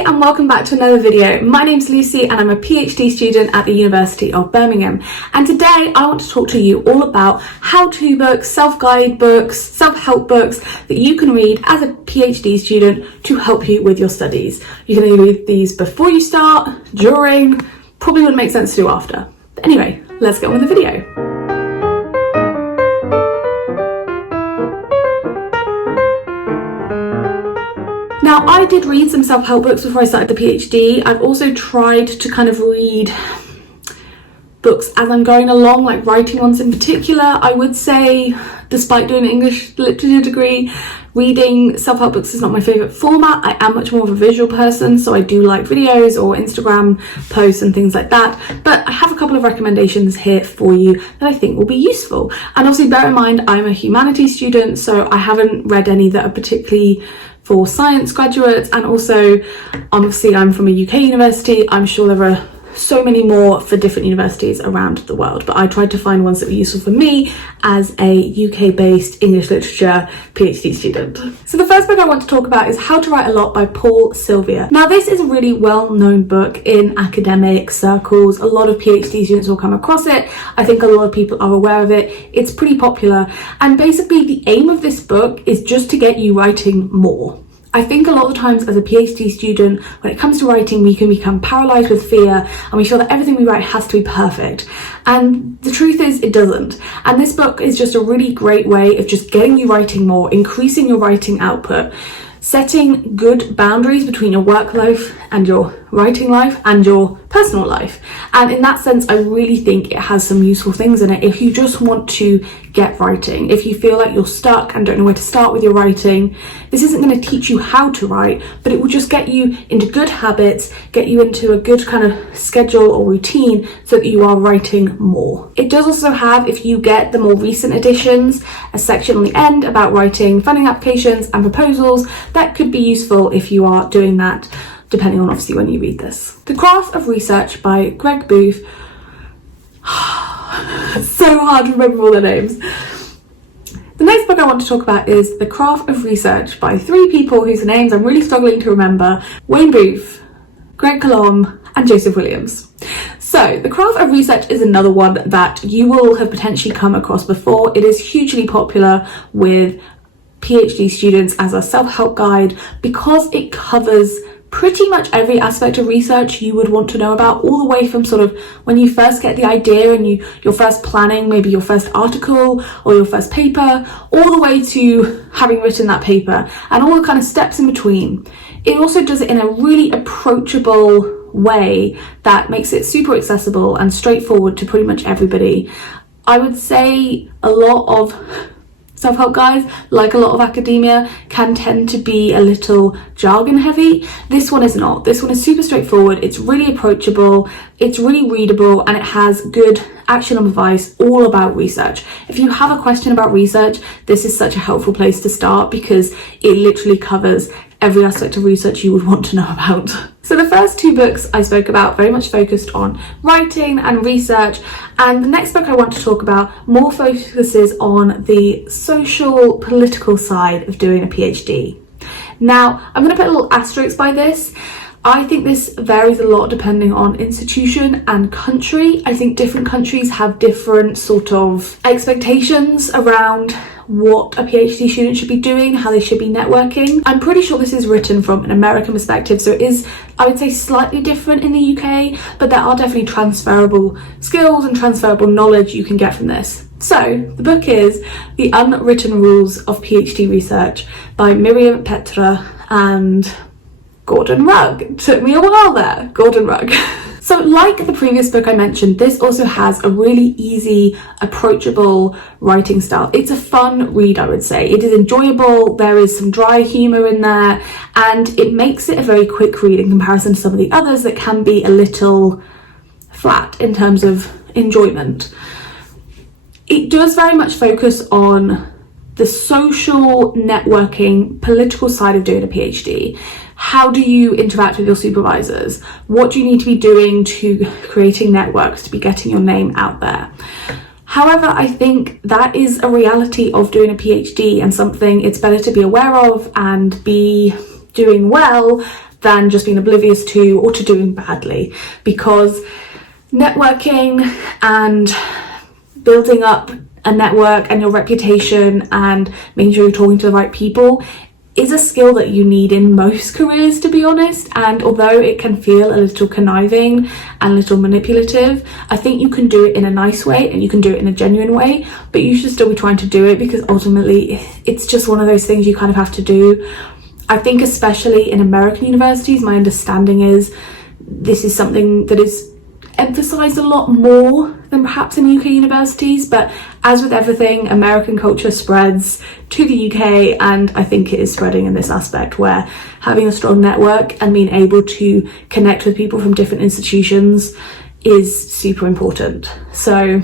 Lucy and welcome back to another video. My name's Lucy and I'm a PhD student at the University of Birmingham, and today I want to talk to you all about how-to books, self-guide books, self-help books that you can read as a PhD student to help you with your studies. You can either read these before you start, during, probably wouldn't make sense to do after. But anyway, let's get on with the video. Now, I did read some self-help books before I started the PhD. I've also tried to kind of read books as I'm going along, like writing ones in particular. I would say, despite doing an English literature degree, reading self-help books is not my favourite format. I am much more of a visual person, so I do like videos or Instagram posts and things like that. But I have a couple of recommendations here for you that I think will be useful. And also bear in mind, I'm a humanities student, so I haven't read any that are particularly for science graduates, and also obviously I'm from a UK university. I'm sure there are so many more for different universities around the world, but I tried to find ones that were useful for me as a UK based English literature PhD student. So the first book I want to talk about is How to Write a Lot by Paul Sylvia. Now this is a really well known book in academic circles. A lot of PhD students will come across it. I think a lot of people are aware of it. It's pretty popular, and basically the aim of this book is just to get you writing more. I think a lot of the times as a PhD student, when it comes to writing, we can become paralysed with fear and we feel that everything we write has to be perfect. And the truth is, it doesn't. And this book is just a really great way of just getting you writing more, increasing your writing output, setting good boundaries between your work life and your writing life and your personal life. And in that sense, I really think it has some useful things in it if you just want to get writing. If you feel like you're stuck and don't know where to start with your writing, this isn't going to teach you how to write, but it will just get you into good habits, get you into a good kind of schedule or routine so that you are writing more. It does also have, if you get the more recent editions, a section on the end about writing funding applications and proposals. That could be useful if you are doing that, depending on obviously when you read this. The Craft of Research by Greg Booth. So hard to remember all the names. The next book I want to talk about is The Craft of Research by three people whose names I'm really struggling to remember: Wayne Booth, Greg Colomb, and Joseph Williams. So The Craft of Research is another one that you will have potentially come across before. It is hugely popular with PhD students as a self-help guide because it covers pretty much every aspect of research you would want to know about, all the way from sort of when you first get the idea and you're first planning maybe your first article or your first paper, all the way to having written that paper and all the kind of steps in between. It also does it in a really approachable way that makes it super accessible and straightforward to pretty much everybody. I would say a lot of self-help guides, like a lot of academia, can tend to be a little jargon heavy. This one is not. This one is super straightforward. It's really approachable, it's really readable, and it has good actionable advice all about research. If you have a question about research, this is such a helpful place to start because it literally covers every aspect of research you would want to know about. So the first two books I spoke about very much focused on writing and research, and the next book I want to talk about more focuses on the social, political side of doing a PhD. Now, I'm going to put a little asterisk by this. I think this varies a lot depending on institution and country. I think different countries have different sort of expectations around what a PhD student should be doing, how they should be networking. I'm pretty sure this is written from an American perspective, so it is, I would say, slightly different in the UK, but there are definitely transferable skills and transferable knowledge you can get from this. So the book is The Unwritten Rules of PhD Research by Miriam Petra and Gordon Rugg. It took me a while there, Gordon Rugg. So like the previous book I mentioned, this also has a really easy, approachable writing style. It's a fun read, I would say. It is enjoyable, there is some dry humour in there, and it makes it a very quick read in comparison to some of the others that can be a little flat in terms of enjoyment. It does very much focus on the social, networking, political side of doing a PhD. How do you interact with your supervisors? What do you need to be doing to creating networks, to be getting your name out there? However, I think that is a reality of doing a PhD and something it's better to be aware of and be doing well than just being oblivious to or to doing badly, because networking and building up a network and your reputation and making sure you're talking to the right people is a skill that you need in most careers, to be honest. And although it can feel a little conniving and a little manipulative, I think you can do it in a nice way and you can do it in a genuine way, but you should still be trying to do it, because ultimately it's just one of those things you kind of have to do. I think especially in American universities, my understanding is this is something that is emphasised a lot more than perhaps in UK universities, but as with everything, American culture spreads to the UK, and I think it is spreading in this aspect where having a strong network and being able to connect with people from different institutions is super important. So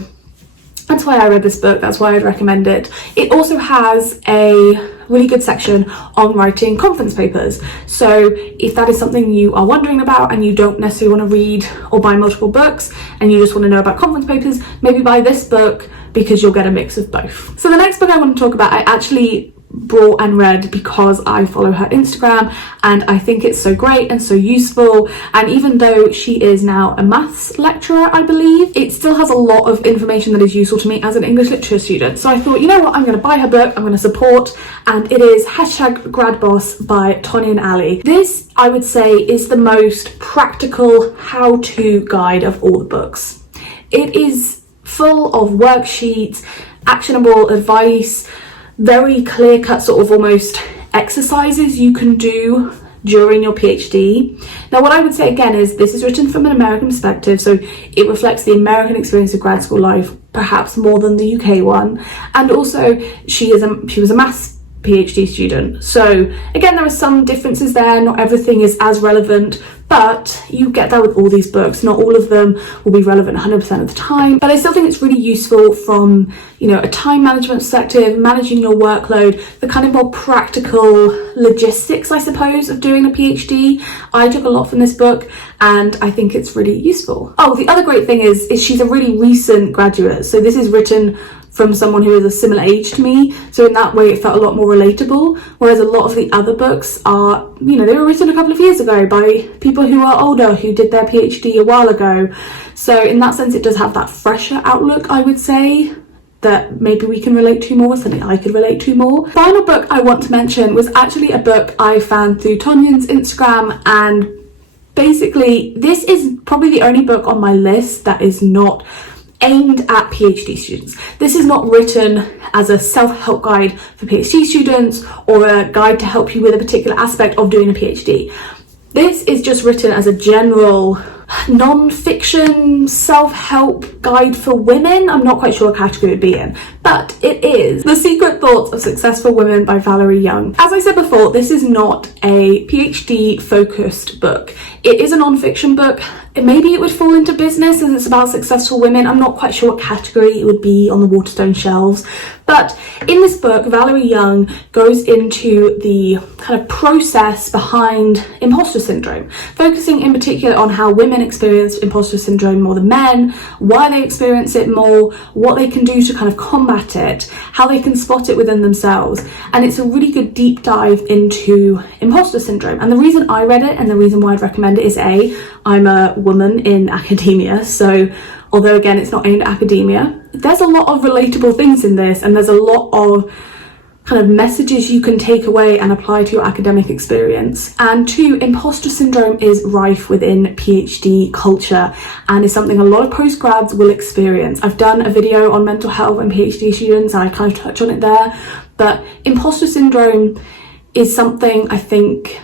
that's why I read this book, that's why I'd recommend it. It also has a really good section on writing conference papers. So if that is something you are wondering about and you don't necessarily want to read or buy multiple books and you just want to know about conference papers, maybe buy this book, because you'll get a mix of both. So the next book I want to talk about, I actually brought and read because I follow her Instagram and I think it's so great and so useful. And even though she is now a maths lecturer, I believe, it still has a lot of information that is useful to me as an English literature student. So I thought, you know what, I'm going to buy her book, I'm going to support, and it is #GradBoss by Tonya and Ali. This, I would say, is the most practical how-to guide of all the books. It is full of worksheets, actionable advice, very clear-cut sort of almost exercises you can do during your PhD. Now, what I would say again is this is written from an American perspective, so it reflects the American experience of grad school life perhaps more than the UK one. And also she was a maths PhD student, so again there are some differences there. Not everything is as relevant, but you get that with all these books. Not all of them will be relevant 100% of the time, but I still think it's really useful from, you know, a time management perspective, managing your workload, the kind of more practical logistics, I suppose, of doing a PhD. I took a lot from this book and I think it's really useful. Oh, the other great thing is she's a really recent graduate, so this is written from someone who is a similar age to me, so in that way it felt a lot more relatable, whereas a lot of the other books are, you know, they were written a couple of years ago by people who are older, who did their PhD a while ago. So in that sense it does have that fresher outlook, I would say, that maybe we can relate to more, something I could relate to more. Final book I want to mention was actually a book I found through Tonya's Instagram, and basically this is probably the only book on my list that is not aimed at PhD students. This is not written as a self-help guide for PhD students or a guide to help you with a particular aspect of doing a PhD. This is just written as a general non-fiction self-help guide for women. I'm not quite sure what category it would be in, but it is The Secret Thoughts of Successful Women by Valerie Young. As I said before, this is not a PhD focused book. It is a non-fiction book. Maybe it would fall into business as it's about successful women. I'm not quite sure what category it would be on the Waterstone shelves. But in this book, Valerie Young goes into the kind of process behind imposter syndrome, focusing in particular on how women experience imposter syndrome more than men, why they experience it more, what they can do to kind of combat it, how they can spot it within themselves. And it's a really good deep dive into imposter syndrome. And the reason I read it and the reason why I'd recommend it is I'm a woman in academia, so although again it's not aimed at academia, there's a lot of relatable things in this, and there's a lot of kind of messages you can take away and apply to your academic experience. And two, imposter syndrome is rife within PhD culture and is something a lot of postgrads will experience. I've done a video on mental health and PhD students and I kind of touch on it there, but imposter syndrome is something I think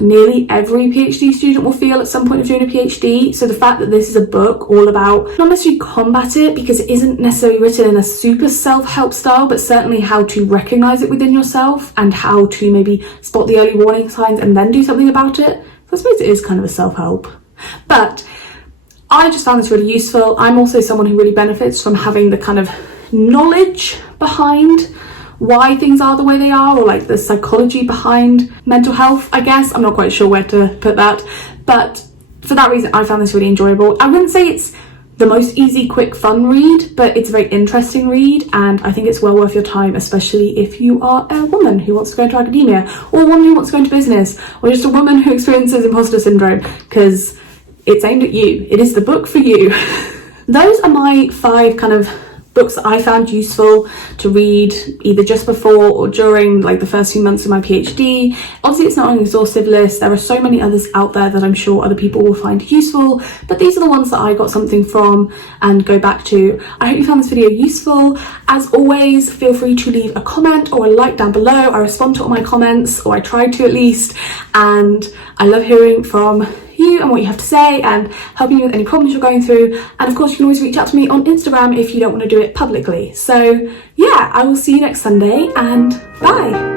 nearly every PhD student will feel at some point of doing a PhD. So the fact that this is a book all about not necessarily combat it, because it isn't necessarily written in a super self-help style, but certainly how to recognize it within yourself and how to maybe spot the early warning signs and then do something about it. So I suppose it is kind of a self-help. But I just found this really useful. I'm also someone who really benefits from having the kind of knowledge behind why things are the way they are, or like the psychology behind mental health, I guess. I'm not quite sure where to put that, but for that reason I found this really enjoyable. I wouldn't say it's the most easy, quick, fun read, but it's a very interesting read, and I think it's well worth your time, especially if you are a woman who wants to go into academia, or a woman who wants to go into business, or just a woman who experiences imposter syndrome, because it's aimed at you. It is the book for you. Those are my 5 kind of books that I found useful to read either just before or during like the first few months of my PhD. Obviously it's not an exhaustive list, there are so many others out there that I'm sure other people will find useful, but these are the ones that I got something from and go back to. I hope you found this video useful. As always, feel free to leave a comment or a like down below. I respond to all my comments, or I try to at least, and I love hearing from you and what you have to say and helping you with any problems you're going through. And of course you can always reach out to me on Instagram if you don't want to do it publicly. So yeah, I will see you next Sunday, and bye.